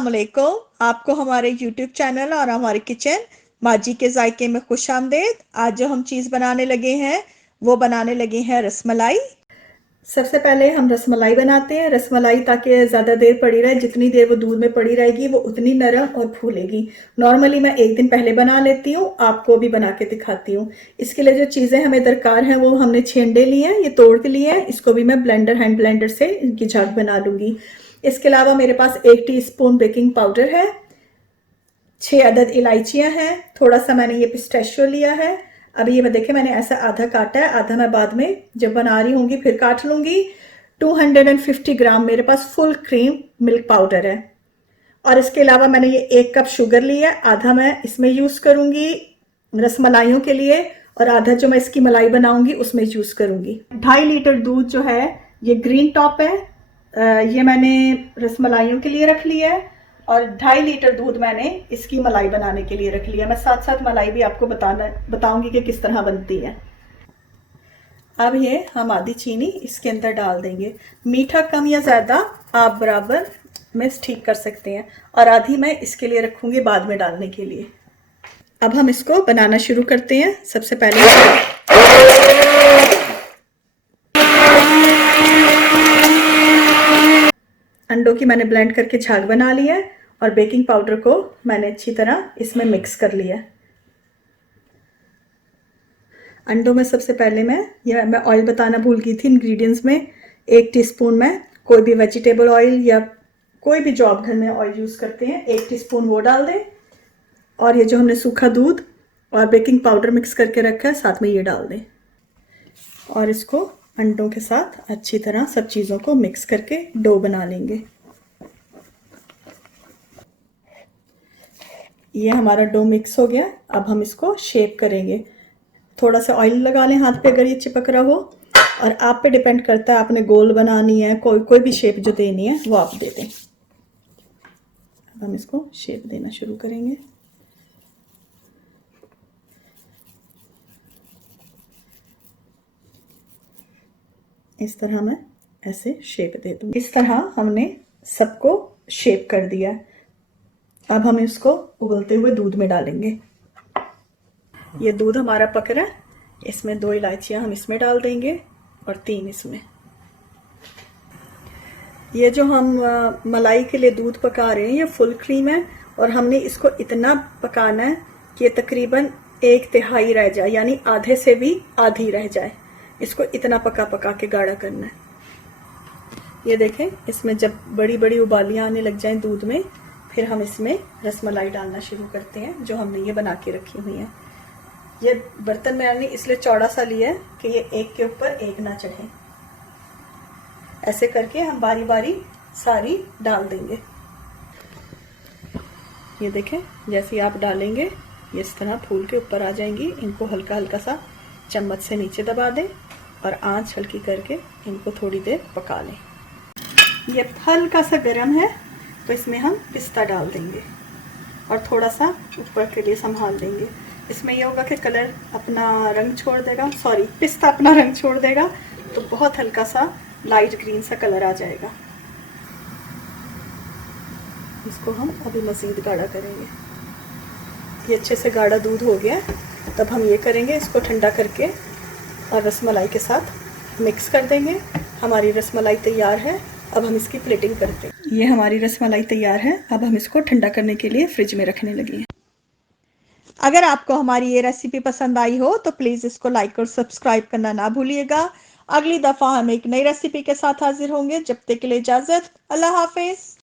अस्सलामुअलैकुम। आपको हमारे YouTube चैनल और हमारे किचन माजी के जायके में खुश आमदेद। आज जो हम चीज़ बनाने लगे हैं वो बनाने लगे हैं रसमलाई। सबसे पहले हम रसमलाई बनाते हैं। रसमलाई ताकि ज़्यादा देर पड़ी रहे, जितनी देर वो दूध में पड़ी रहेगी वो उतनी नरम और फूलेगी। नॉर्मली मैं एक दिन पहले बना लेती हूँ, आपको भी बना के दिखाती हूँ। इसके लिए जो चीज़ें हमें दरकार हैं वो हमने छेंडे लिए हैं, ये तोड़ के लिए हैं। इसको भी मैं हैंड ब्लेंडर से इनकी झाग बना लूँगी। इसके अलावा मेरे पास 1 टीस्पून बेकिंग पाउडर है, 6 अदद इलायचियाँ हैं, थोड़ा सा मैंने ये पिस्ताशियो लिया है। अभी ये देखें मैंने ऐसा आधा काटा है, आधा मैं बाद में जब बना रही होंगी फिर काट लूँगी। 250 ग्राम मेरे पास फुल क्रीम मिल्क पाउडर है। और इसके अलावा मैंने ये 1 कप शुगर लिया है, आधा मैं इसमें यूज़ करूँगी रसमलाइयों के लिए और आधा जो मैं इसकी मलाई बनाऊँगी उसमें यूज़ करूँगी। 2.5 लीटर दूध जो है ये ग्रीन टॉप है, ये मैंने रसमलाइयों के लिए रख लिया है और 2.5 लीटर दूध मैंने इसकी मलाई बनाने के लिए रख लिया। मैं साथ साथ मलाई भी आपको बताऊंगी कि किस तरह बनती है। अब ये हम आधी चीनी इसके अंदर डाल देंगे। मीठा कम या ज़्यादा आप बराबर में ठीक कर सकते हैं और आधी मैं इसके लिए रखूँगी बाद में डालने के लिए। अब हम इसको बनाना शुरू करते हैं। सबसे पहले अंडों की मैंने ब्लेंड करके झाग बना लिया है और बेकिंग पाउडर को मैंने अच्छी तरह इसमें मिक्स कर लिया है। अंडों में सबसे पहले मैं ऑयल बताना भूल गई थी। इंग्रेडिएंट्स में 1 टीस्पून मैं कोई भी वेजिटेबल ऑयल या कोई भी जो आप घर में ऑयल यूज़ करते हैं 1 टीस्पून वो डाल दें और ये जो हमने सूखा दूध और बेकिंग पाउडर मिक्स करके रखा है साथ में ये डाल दें और इसको अंडों के साथ अच्छी तरह सब चीज़ों को मिक्स करके डो बना लेंगे। ये हमारा डो मिक्स हो गया। अब हम इसको शेप करेंगे। थोड़ा सा ऑयल लगा लें हाथ पे अगर ये चिपक रहा हो और आप पे डिपेंड करता है आपने गोल बनानी है, कोई भी शेप जो देनी है वो आप दे दें। अब हम इसको शेप देना शुरू करेंगे। इस तरह मैं ऐसे शेप दे दूँगी। इस तरह हमने सबको शेप कर दिया। अब हम इसको उबलते हुए दूध में डालेंगे। ये दूध हमारा पक रहा है, इसमें 2 इलायचियाँ हम इसमें डाल देंगे और 3 इसमें। ये जो हम मलाई के लिए दूध पका रहे हैं ये फुल क्रीम है और हमने इसको इतना पकाना है कि ये तकरीबन 1/3 रह जाए, यानी आधे से भी आधी रह जाए। इसको इतना पका के गाढ़ा करना है। ये देखें इसमें जब बड़ी बड़ी उबालियाँ आने लग जाएं दूध में फिर हम इसमें रसमलाई डालना शुरू करते हैं जो हमने ये बना के रखी हुई है। ये बर्तन मैंने इसलिए चौड़ा सा लिया है कि ये एक के ऊपर एक ना चढ़े। ऐसे करके हम बारी बारी सारी डाल देंगे। ये देखें जैसे आप डालेंगे ये इस तरह फूल के ऊपर आ जाएंगी। इनको हल्का हल्का सा चम्मच से नीचे दबा दें और आंच हल्की करके इनको थोड़ी देर पका लें। ये हल्का सा गर्म है तो इसमें हम पिस्ता डाल देंगे और थोड़ा सा ऊपर के लिए संभाल देंगे। इसमें यह होगा कि कलर अपना रंग छोड़ देगा, पिस्ता अपना रंग छोड़ देगा तो बहुत हल्का सा लाइट ग्रीन सा कलर आ जाएगा। इसको हम अभी मज़ीद गाढ़ा करेंगे। ये अच्छे से गाढ़ा दूध हो गया, तब हम ये करेंगे इसको ठंडा करके और रसमलाई के साथ मिक्स कर देंगे। हमारी रसमलाई तैयार है। अब हम इसकी प्लेटिंग करते हैं। ये हमारी रसमलाई तैयार है। अब हम इसको ठंडा करने के लिए फ्रिज में रखने लगे हैं। अगर आपको हमारी ये रेसिपी पसंद आई हो तो प्लीज़ इसको लाइक और सब्सक्राइब करना ना भूलिएगा। अगली दफ़ा हम एक नई रेसिपी के साथ हाजिर होंगे। जब तक के लिए इजाज़त, अल्लाह हाफिज़।